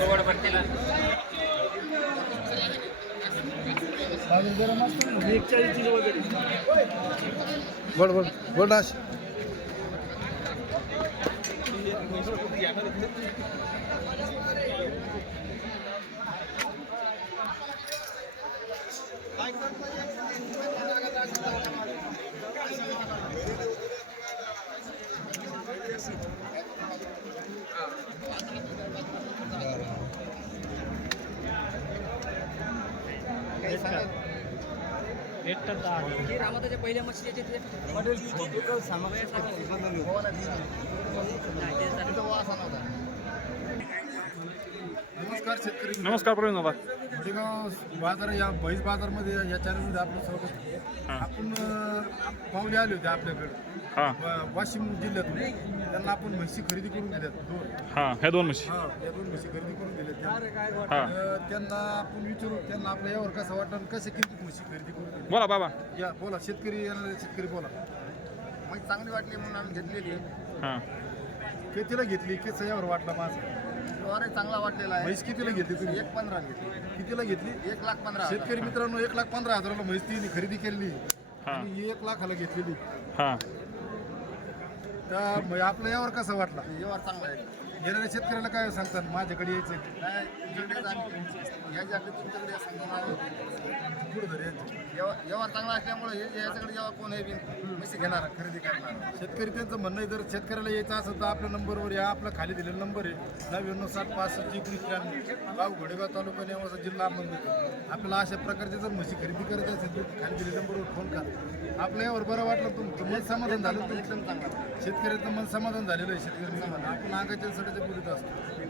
बाजार गरम असतो ना पहिल्या मच्छी नमस्कार शेतकरी नमस्कार प्रवीण बाबा बाजार या म्हैस बाजारमध्ये या चॅनलमध्ये आपलं स्वागत. आपण पाहुणे आले होते आपल्याकडे. हां. वाशिम जिल्ह्यातून. त्यांना आपण म्हशी खरेदी करून दिल्यात दोन. हां ह्या दोन म्हशी. हा या दोन म्हशी खरेदी करून दिल्यात. हां. त्यांना आपण विचारू त्यांना आपल्या यावर कसं वाटतं खरेदी करून दिल्या बोला बाबा. या बोला शेतकरी येणारे शेतकरी बोला. मग चांगली वाटली म्हणून आम्ही घेतलेली. आहे. हां. कितीला घेतली कसं यावर वाटला माझं? व्यवहारही चांगला वाटलेला आहे. म्हैस कितीला घेतली तुम्ही? एक पंधरा घेतली. कितीला घेतली? एक लाख पंधरा. शेतकरी मित्रांनो एक लाख पंधरा हजाराला म्हैस तिने खरेदी आणि एक लाखाला घेतलेली. हां. म- आपला यावर कसा वाटला? व्यवहार चांगला आहे. येणाऱ्या शेतकऱ्याला काय सांगतात? माझ्याकडे यायचं नाही, तुमच्याकडे. पुढे धर यायचं. व्यवहार चांगला असल्यामुळे हे याच्याकडे जेव्हा कोण आहे बी? म्हशी घेणार खरेदी करणार. शेतकरी त्यांचं म्हणणं आहे जर शेतकऱ्याला यायचं असेल तर आपल्या नंबरवर या आपला खाली दिलेला नंबर आहे. नव्याण्णव साठ पासष्ट एकोणीस त्र्याण्णव. गाव घोडेगाव तालुका नेवासा जिल्हा अहमदनगर. आपल्याला अशा प्रकारचे जर म्हशी खरेदी करायची असेल तर खाली दिलेल्या नंबरवर फोन करा. आपल्या यावर बरं वाटलं तुमचं? मन समाधान झालं एकदम चांगला. शेतकऱ्याचं मन समाधान झालेलं आहे शेतकरी आपण आगाच्या सड्याच्या बोलीत असतो.